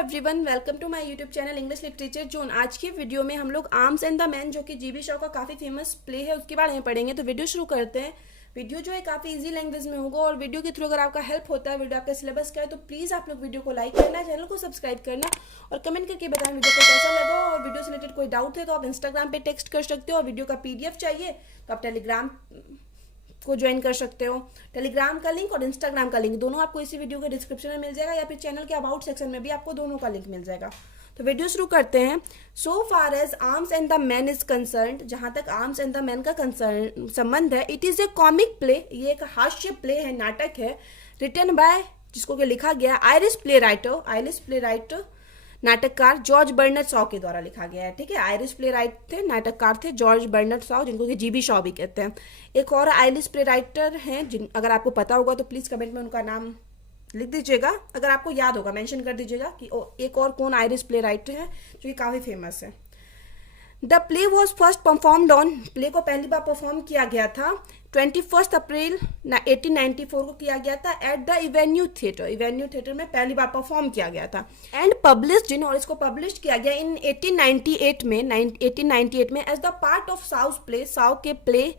Everyone, welcome to my YouTube channel English literature zone. आज की video में हम लोग आर्म्स एंड द मैन जो कि जीबी शॉ का काफ़ी फेमस प्ले है उसके बारे में पढ़ेंगे। तो वीडियो शुरू करते हैं। वीडियो जो है काफ़ी इजी लैंग्वेज में होगा और वीडियो के थ्रू अगर आपका हेल्प होता है, वीडियो आपका सिलेबस का है, तो प्लीज़ आप लोग वीडियो को लाइक करना, चैनल को सब्सक्राइब करना और कमेंट करके बताएं वीडियो को कैसा लगा। और वीडियो से रिलेटेड कोई डाउट है तो आप इंस्टाग्राम पे टेक्स्ट कर सकते हो, और वीडियो का PDF चाहिए तो आप टेलीग्राम को ज्वाइन कर सकते हो। टेलीग्राम का लिंक और इंस्टाग्राम का लिंक दोनों आपको इसी वीडियो के डिस्क्रिप्शन में मिल जाएगा, या फिर चैनल के अबाउट सेक्शन में भी आपको दोनों का लिंक मिल जाएगा। तो वीडियो शुरू करते हैं। So far as Arms and the Man is concern, जहां तक आर्म्स एंड द मैन का कंसर्न संबंध है, it is a comic play, ये एक हास्य प्ले है, नाटक है, रिटन बाय, जिसको कि लिखा गया आयरिश प्ले राइटर नाटककार जॉर्ज बर्नर्ड शॉ के द्वारा लिखा गया है। ठीक है, आयरिश प्ले राइट थे, नाटककार थे जॉर्ज बर्नर्ड शॉ, जिनको कि जीबी शॉ भी कहते हैं। एक और आयरिश प्ले राइटर हैं, जिन अगर आपको पता होगा तो प्लीज कमेंट में उनका नाम लिख दीजिएगा। अगर आपको याद होगा मेंशन कर दीजिएगा कि एक और कौन आयरिश प्ले राइटर है जो कि काफी फेमस है। The play was first performed on, play को पहली बार परफॉर्म किया गया था 21 अप्रैल 1894 को किया गया था एट द इवेन्यू थिएटर में पहली बार परफॉर्म किया गया था। एंड पब्लिश्ड, और इसको पब्लिश किया गया इन 1898 में as the part of Shaw's play, Shaw के play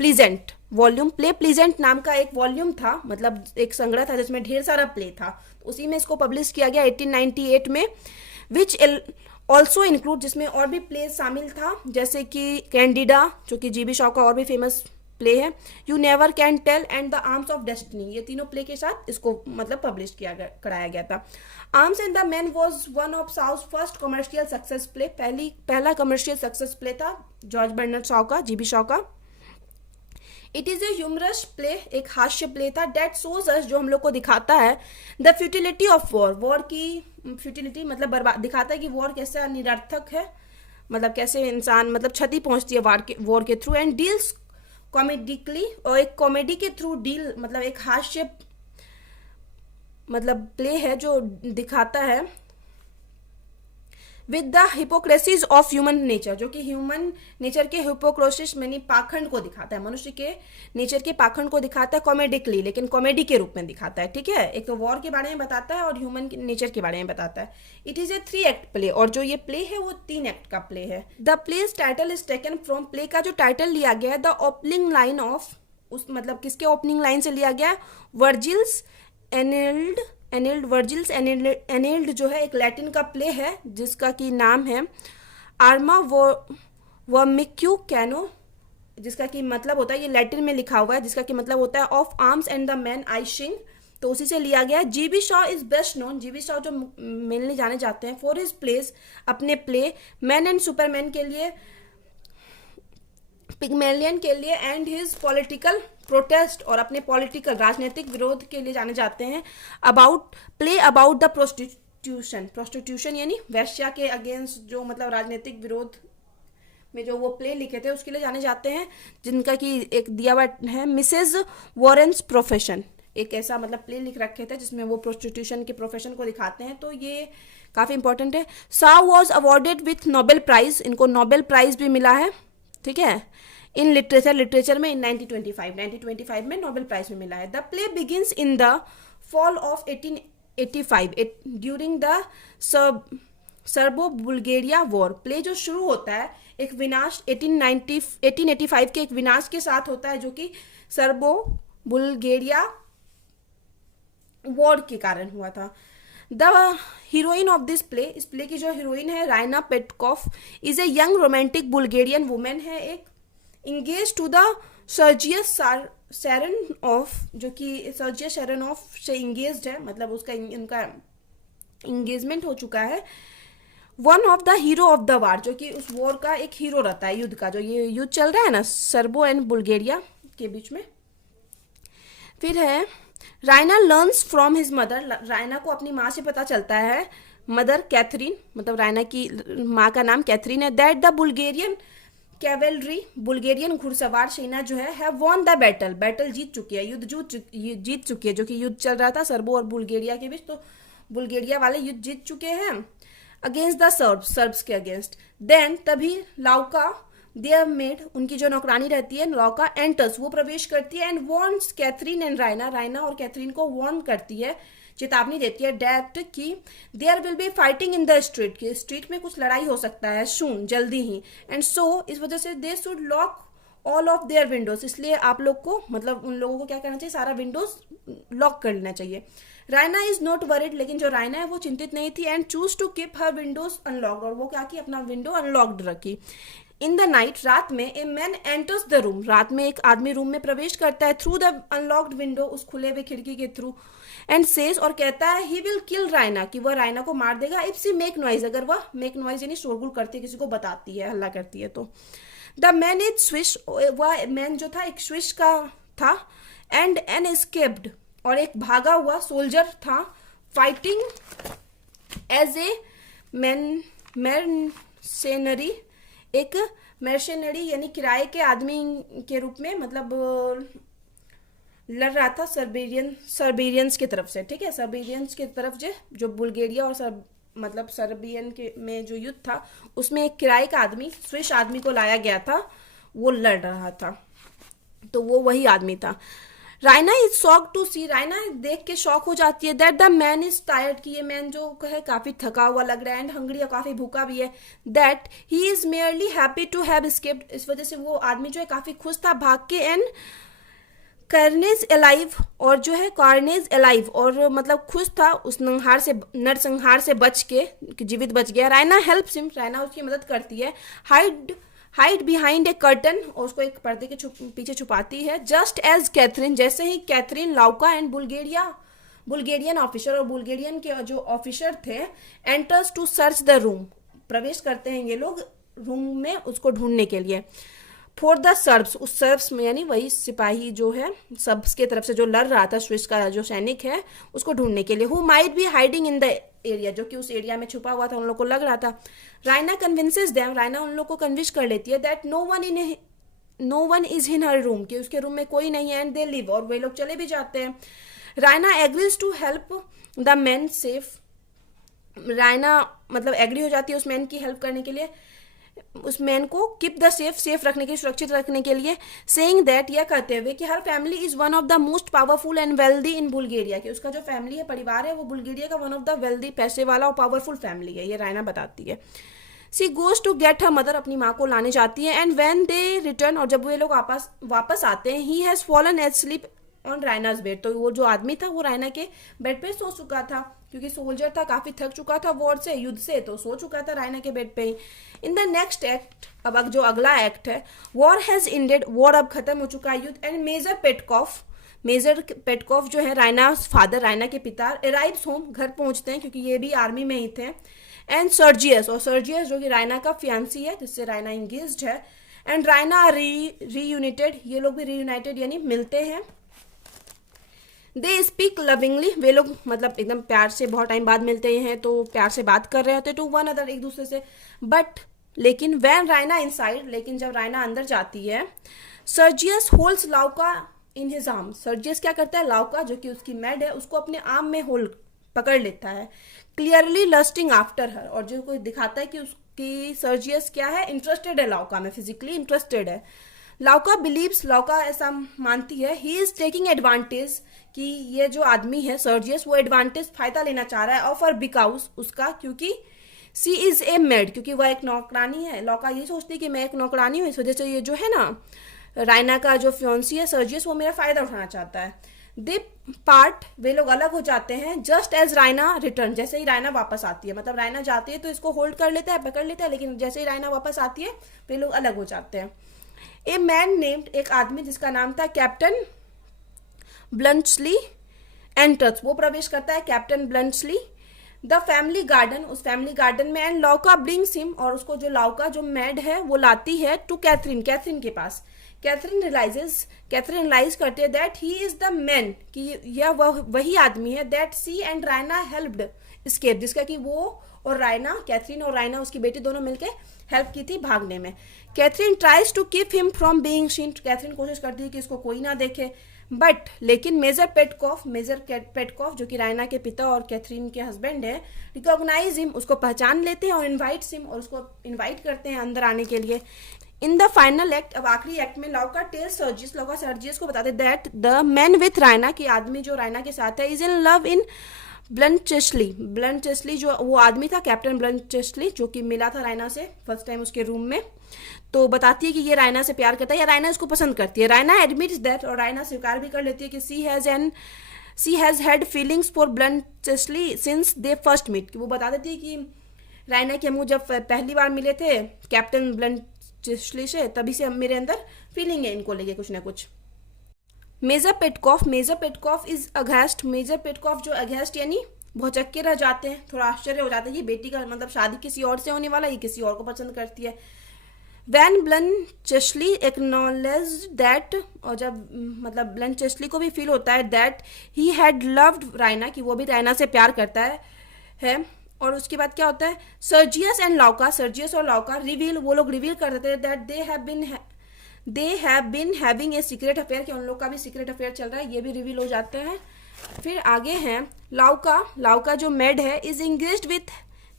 pleasant volume, play pleasant नाम का एक वॉल्यूम था, मतलब एक संग्रह था जिसमें ढेर सारा प्ले था, उसी में इसको पब्लिश किया गया 1898 में। विच ऑल्सो इंक्लूड, जिसमें और भी प्ले शामिल था, जैसे कि कैंडिडा जो कि जीबी शॉ का और भी फेमस प्ले है, you never can tell and the arms of destiny, ये तीनों प्ले के साथ इसको मतलब पब्लिश कराया गया था। Arms and the man was one of Shaw's first commercial success play, पहला कमर्शियल सक्सेस प्ले था जॉर्ज बर्नर्ड शॉ का, जीबी शॉ का। It is a humorous play, एक हास्य प्ले था, डेट सोज अस, जो हम लोग को दिखाता है the futility of war, war की फ्यूटिलिटी मतलब बर्बाद, दिखाता है कि वॉर कैसा निरर्थक है, मतलब कैसे इंसान मतलब क्षति पहुंचती है वॉर के थ्रू। एंड डील्स कॉमेडिकली, और एक कॉमेडी के थ्रू डील मतलब एक हास्य मतलब प्ले है जो दिखाता है with the hypocrisies of human nature, जो कि ह्यूमन नेचर के हिपोक्रेसिस यानी पाखंड को दिखाता है, मनुष्य के नेचर के पाखंड को दिखाता है कॉमेडिकली, लेकिन कॉमेडी के रूप में दिखाता है। ठीक है, एक तो वॉर के बारे में बताता है और ह्यूमन नेचर के बारे में बताता है। It is A 3 act play, और जो ये प्ले है वो 3 एक्ट का प्ले है। The place title is taken from, play का जो टाइटल लिया गया है द ओपनिंग लाइन ऑफ, उस मतलब किसके ओपनिंग लाइन से लिया गया है, वर्जिल्स वर्जिल्स एनेल्ड जो है एक लैटिन का प्ले है जिसका कि नाम है आर्मा वर्मिक्यू कैनो, जिसका कि मतलब होता है, ये लैटिन में लिखा हुआ है, जिसका कि मतलब होता है of arms and the man I शिंग, तो उसी से लिया गया है। GB Shaw is best known, GB Shaw जो मेनली जाने जाते हैं फॉर हिज प्लेस, अपने प्ले मैन एंड सुपरमैन के लिए, पिगमेलियन के लिए, एंड हिज पॉलिटिकल प्रोटेस्ट, और अपने पॉलिटिकल राजनीतिक विरोध के लिए जाने जाते हैं। प्ले अबाउट द प्रोस्टिट्यूशन यानी वैश्या के अगेंस्ट जो मतलब राजनीतिक विरोध में जो वो प्ले लिखे थे उसके लिए जाने जाते हैं, जिनका कि एक दिया हुआ है मिसेज वॉरेन्स प्रोफेशन, एक ऐसा मतलब प्ले लिख रखे थे जिसमें वो प्रोस्टिट्यूशन के प्रोफेशन को दिखाते हैं, तो ये काफी इंपॉर्टेंट है। Shaw was awarded with Nobel prize, इनको नोबेल प्राइज भी मिला है। ठीक है, इन लिटरेचर में इन 1925 में नोबेल प्राइज में मिला है। The play begins in the fall of 1885 during the Serbo Bulgaria war, play जो शुरू होता है एक विनाश 1885 के एक विनाश के साथ होता है, जो कि सर्बो बुल्गेरिया वॉर के कारण हुआ था। The heroine of this play, इस प्ले की जो हीरोइन है राइना Petkoff, is a young romantic Bulgarian women है, एक इंगेज टू द सर्जियस शेरनॉफ, जो कि सर्जियस शेरनॉफ से इंगेज्ड है, मतलब उसका उनका इंगेजमेंट हो चुका है। One of the hero of the war, जो कि उस वॉर का एक हीरो रहता है, युद्ध का, जो ये युद्ध चल रहा है ना सर्बो एंड बुल्गेरिया के बीच में। फिर है राइना लर्न्स फ्रॉम हिज मदर, राइना को अपनी माँ से पता चलता है, मदर कैथरीन, मतलब राइना की माँ का नाम कैथरीन है, that the Bulgarian cavalry, Bulgarian घुड़सवार सेना जो है हैव वॉन द बैटल जीत चुकी है, युद्ध जीत चुकी है, जो कि युद्ध चल रहा था सर्बो और बुल्गेरिया के बीच, तो बुल्गेरिया वाले युद्ध जीत चुके हैं अगेंस्ट द सर्ब्स के अगेंस्ट। देन तभी लाउका देयर मेड, उनकी जो नौकरानी रहती है लौका, एंटर्स, वो प्रवेश करती है, and warns Catherine and Raina, Raina और कैथरीन को वॉर्न करती है चेतावनी देती है डेट कि there will be fighting in the street, कि स्ट्रीट में कुछ लड़ाई हो सकता है सून, जल्दी ही। एंड सो इस वजह से they should lock all of their Windows, इसलिए आप लोग को मतलब उन लोगों को क्या करना चाहिए, सारा विंडोज लॉक कर लेना चाहिए। रायना इज नॉट वरिड, लेकिन जो रायना है वो चिंतित नहीं थी। And choose to keep her windows unlocked, और वो क्या की अपना विंडो अनलॉक्ड रखी। इन द नाइट, रात में, a man enters the room, रात में एक आदमी रूम में प्रवेश करता है थ्रू द अनलॉक्ड विंडो, उस खुले हुए खिड़की के थ्रू। एंड सेज, और कहता है ही विल किल रायना, कि वह रायना को मार देगा इफ सी मेक नॉइज, अगर वह मेक नॉइज यानी शोरगुल करती है, किसी को बताती है, हल्ला करती है तो। द मैन इज स्विश, वह मैन जो था एक स्विश का था। एंड एन एस्केप्ड, और एक भागा हुआ सोल्जर था। फाइटिंग एज ए mercenary, एक mercenary यानी किराए के आदमी के रूप में, मतलब लड़ रहा था सर्बियंस की तरफ से, ठीक है, सर्बियंस की तरफ जो बुल्गारिया और मतलब सर्बियन के में जो युद्ध था उसमें एक किराए का आदमी, स्विश आदमी को लाया गया था, वो लड़ रहा था, तो वो वही आदमी था। रायना इज शॉक टू सी, रायना देख के शॉक हो जाती है that the Man is tired, कि ये मैन जो है काफी थका हुआ लग रहा है, एंड हंग्री, काफी भूखा भी है। That he is merely happy to have escaped, इस वजह से वो आदमी जो है काफी खुश था भाग के। एंड कार्नेज अलाइव, और जो है कार्नेज अलाइव, और मतलब खुश था उस नरसंहार से बच के, जीवित बच गया। रायना हेल्प्स हिम, रायना उसकी मदद करती है। हाइड बिहाइंड ए कर्टन, और उसको एक पर्दे के पीछे छुपाती है। जस्ट एज कैथरीन, जैसे ही Catherine, Louka and Bulgarian officer, और बुल्गेरियन के जो ऑफिसर थे, enters to search the room, प्रवेश करते हैं ये लोग रूम में उसको ढूंढने के लिए। फॉर द सर्ब्स, उस सर्ब्स में यानी वही सिपाही जो है सर्ब्स के तरफ से जो लड़ रहा था, स्विस का जो सैनिक है, उसको ढूंढने के लिए। Who might be hiding in the area, जो कि उस एरिया में छुपा हुआ था, उन लोग को लग रहा था। रायना कन्विंसेस देम, रायना उन लोग को कन्विंस कर लेती है that no one is in her room, कि उसके रूम में कोई नहीं है। एंड दे लिव, और वे लोग चले भी जाते हैं। Raina agrees to help the man safe, Raina मतलब एग्री हो जाती है उस मैन की हेल्प करने के लिए, उस मैन को कीप द सेफ रखने के लिए, सुरक्षित रखने के लिए। सेइंग दैट, यह कहते हुए कि her family is one of the most powerful and wealthy in Bulgaria, कि उसका जो फैमिली है, परिवार है, वो बुल्गारिया का वन ऑफ द वेल्दी, पैसे वाला और पावरफुल फैमिली है, ये रायना बताती है। She goes to get her mother, अपनी माँ को लाने जाती है। एंड व्हेन दे रिटर्न, और जब वे लोग वापस आते हैं, he has fallen asleep on Raina's bed, तो वो जो आदमी था वो रायना के बेड पे सो चुका था, क्योंकि सोल्जर था, काफी थक चुका था वॉर से, युद्ध से, तो सो चुका था रायना के बेड पे ही। इन द नेक्स्ट एक्ट, अब जो अगला एक्ट है, वॉर हैज एंडेड, वॉर अब खत्म हो चुका है, युद्ध। एंड मेजर पेटकॉफ जो है रायना फादर, रायना के पिता, अराइव्स होम, घर पहुंचते हैं, क्योंकि ये भी आर्मी में ही थे। एंड सर्जियस, और सर्जियस जो कि रायना का फियांसी है, जिससे रायना इंगेज्ड है। एंड रायना रीयूनाइटेड, ये लोग भी रीयूनाइटेड यानी मिलते हैं। दे स्पीक लविंगली, वे लोग मतलब एकदम प्यार से, बहुत टाइम बाद मिलते हैं तो प्यार से बात कर रहे होते टू वन अदर, एक दूसरे से। बट लेकिन वैन रायना इनसाइड, लेकिन जब रायना अंदर जाती है, Sergius holds Louka in his arm, Sergius क्या करता है, लाउका जो कि उसकी मैड है, उसको अपने आर्म में होल्ड पकड़ लेता है। क्लियरली लस्टिंग आफ्टर हर, और जो कोई दिखाता है कि उसकी सर्जियस क्या है, इंटरेस्टेड है लाउका में, फिजिकली इंटरेस्टेड है। लाउका बिलीव्स, लाउका ऐसा मानती है, ही इज टेकिंग एडवांटेज, कि ये जो आदमी है सर्जियस, वो एडवांटेज, फायदा लेना चाह रहा है ऑफ हर बिकॉज, उसका, क्योंकि सी इज ए मेड, क्योंकि वह एक नौकरानी है। लाउका ये सोचती है कि मैं एक नौकरानी हूँ, इस वजह से ये जो है ना रायना का जो फियांसी है सर्जियस, वो मेरा फायदा उठाना चाहता है। दे पार्ट, वे लोग अलग हो जाते हैं। जस्ट एज रायना रिटर्न, जैसे ही रायना वापस आती है, मतलब रायना जाती है तो इसको होल्ड कर लेता है, पकड़ लेता है, लेकिन जैसे ही रायना वापस आती है वे लोग अलग हो जाते हैं। ए मैन नेम्ड, एक आदमी जिसका नाम था कैप्टन ब्लंचली एंटर्स, वो प्रवेश करता है, कैप्टन ब्लंचली। द फैमिली गार्डन, उस फैमिली गार्डन में। एंड लाउका ब्रिंग्स हिम, और उसको जो लाउका जो मैड है वो लाती है टू कैथरीन, कैथरीन के पास। कैथरीन रियलाइज करते हैं that he is the man, कि यह वही आदमी है, that she and Raina helped escape, जिसका कि वो और रायना, कैथरीन और रायना उसकी बेटी दोनों मिलकर हेल्प की थी भागने में। Catherine tries to keep him from being seen, Catherine कोशिश करती है कि इसको कोई ना देखे, बट लेकिन मेजर पेटकॉफ जो कि रायना के पिता और कैथरीन के हस्बैंड है, रिकॉग्नाइज हिम, उसको पहचान लेते हैं, और इनवाइट्स हिम, और उसको इनवाइट करते हैं अंदर आने के लिए। इन द फाइनल एक्ट, अब आखिरी एक्ट में, Louka tells Sergius, Louka Sergius को बताते that the man with Raina, की आदमी जो रायना के साथ है, is in love in Bluntschli जो वो आदमी था, कैप्टन ब्लंट चेस्ली, जो कि मिला था रायना से फर्स्ट टाइम उसके रूम में, तो बताती है कि ये रायना से प्यार करता है या रायना इसको पसंद करती है। रायना एडमिट्स दैट, और रायना स्वीकार भी कर लेती है कि she has had feelings for Bluntschli since they first meet. वो बता देती है कि रायना के मुँह जब पहली बार मिले थे कैप्टन ब्लंट चेस्ली से, तभी से मेरे अंदर फीलिंग है इनको लेके कुछ ना कुछ। Major Petkoff is aghast. Major Petkoff जो अगेस्ट यानी भौचक्के रह जाते हैं, थोड़ा आश्चर्य हो जाता है कि बेटी का मतलब शादी किसी और से होने वाला, ये किसी और को पसंद करती है। वैन ब्लंट चेस्ली एक्नॉलेज दैट, और जब मतलब ब्लंट चेस्ली को भी फील होता है that he had loved Raina, कि वो भी रायना से प्यार करता है। और उसके बाद क्या होता है, सर्जियस और लौका रिवील, वो लोग रिवील कर देते हैं that they have been having a secret affair, कि उन लोग का भी सीक्रेट अफेयर चल रहा है, ये भी रिवील हो जाते हैं। फिर आगे हैं लाउका जो मेड है is engaged with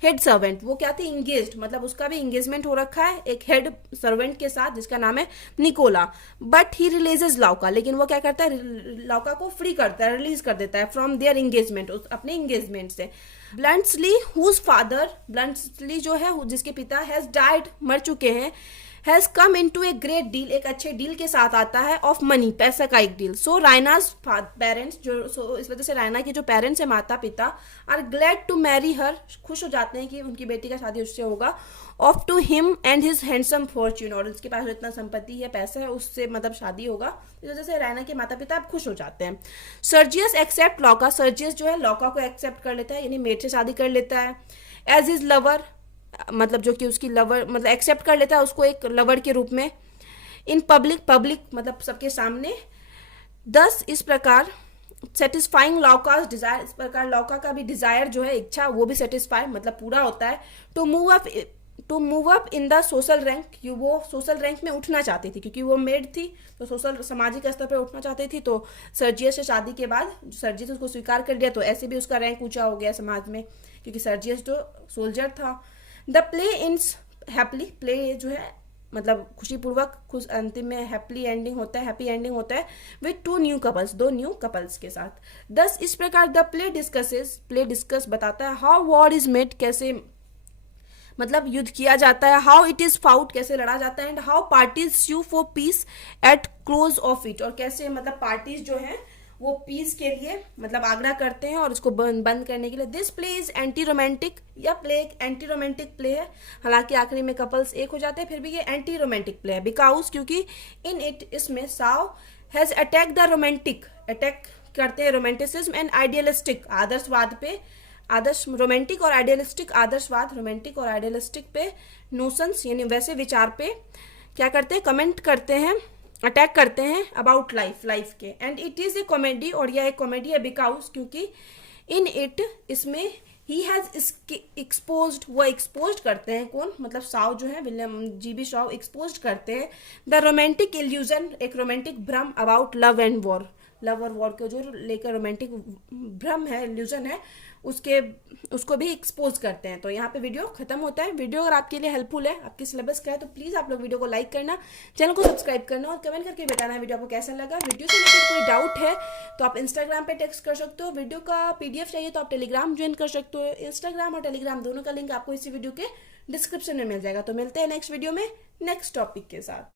head servant. वो क्या थी, इंगेज्ड, मतलब उसका भी इंगेजमेंट हो रखा है एक हेड सर्वेंट के साथ जिसका नाम है निकोला। बट ही रिलीजेज लाउका, लेकिन वो क्या करता है, लाउका को फ्री करता है, रिलीज कर देता है फ्रॉम देयर इंगेजमेंट, अपने इंगेजमेंट से। ब्लंट्सली जो है जिसके पिता हैज डाइड, मर चुके हैं, has come in to a great deal, एक अच्छे डील के साथ आता है, ऑफ मनी, पैसा का एक डील। सो रायनाज पेरेंट्स इस वजह से रायना के जो पेरेंट्स है, माता पिता, are glad to marry her, खुश हो जाते हैं कि उनकी बेटी का शादी उससे होगा। Of to him and his handsome fortune, और उसके पास इतना संपत्ति है, पैसा है, उससे मतलब शादी होगा। इस वजह से रायना के माता पिता अब खुश हो जाते हैं। सर्जियस एक्सेप्ट लौका, सर्जियस जो है लौका को एक्सेप्ट कर लेता है, यानी मेड से शादी कर लेता है। एज इज लवर, मतलब जो कि उसकी लवर, मतलब एक्सेप्ट कर लेता है उसको एक लवर के रूप में। इन पब्लिक मतलब सबके सामने। दस इस प्रकार सेटिस्फाइंग लौकाज डिजायर, इस प्रकार लौका का भी डिजायर जो है, इच्छा, वो भी सेटिस्फाई मतलब पूरा होता है। To move up in the social rank, वो सोशल रैंक में उठना चाहती थी, क्योंकि वो मेड थी तो सोशल सामाजिक स्तर पर उठना चाहती थी। तो सर्जियस से शादी के बाद सर्जियस उसको स्वीकार कर लिया, तो ऐसे भी उसका रैंक ऊंचा हो गया समाज में, क्योंकि सर्जियस जो सोल्जर था। The play ends happily, play जो है मतलब खुशीपूर्वक, खुश, अंतिम में हैप्पी एंडिंग होता है विथ टू न्यू कपल्स, दो न्यू कपल्स के साथ। दस इस प्रकार द प्ले डिस्कस बताता है हाउ वॉर इज मेड, कैसे मतलब युद्ध किया जाता है, हाउ इट इज फाउट, कैसे लड़ा जाता है, and how parties sue for peace at close of it, और कैसे मतलब पार्टीज जो है वो पीस के लिए मतलब आग्रह करते हैं और उसको बंद करने के लिए। This play is anti romantic, या प्ले एक एंटी रोमांटिक प्ले है, हालांकि आखिरी में कपल्स एक हो जाते हैं, फिर भी ये एंटी रोमांटिक प्ले है। बिकॉज क्योंकि इन इट, इसमें Sao has attack the romantic, attack करते हैं रोमांटिसिज्म एंड आइडियलिस्टिक, आदर्शवाद पे, रोमांटिक और आइडियलिस्टिक, आदर्शवाद, रोमांटिक और आइडियलिस्टिक पे, नोशंस यानी वैसे विचार पे क्या करते हैं, कमेंट करते हैं, अटैक करते हैं अबाउट लाइफ के। And it is A comedy, और यह एक कॉमेडी है बिकॉज क्योंकि इन इट, इसमें ही हैज एक्सपोज्ड, वो एक्सपोज करते हैं, कौन मतलब साव जो है, विलियम जीबी शॉ एक्सपोज करते हैं द रोमांटिक इल्यूजन, एक रोमांटिक भ्रम about love and war, love और वॉर को जो लेकर रोमांटिक भ्रम है, इल्यूजन है, उसको भी एक्सपोज करते हैं। तो यहाँ पे वीडियो खत्म होता है। वीडियो अगर आपके लिए हेल्पफुल है, आपके सिलेबस का है, तो प्लीज़ आप लोग वीडियो को लाइक करना, चैनल को सब्सक्राइब करना और कमेंट करके बताना वीडियो आपको कैसा लगा। वीडियो से रिलेटेड कोई डाउट है तो आप इंस्टाग्राम पे टेक्स्ट कर सकते हो, वीडियो का PDF चाहिए तो आप टेलीग्राम ज्वाइन कर सकते हो। इंस्टाग्राम और टेलीग्राम दोनों का लिंक आपको इसी वीडियो के डिस्क्रिप्शन में मिल जाएगा। तो मिलते हैं नेक्स्ट वीडियो में नेक्स्ट टॉपिक के साथ।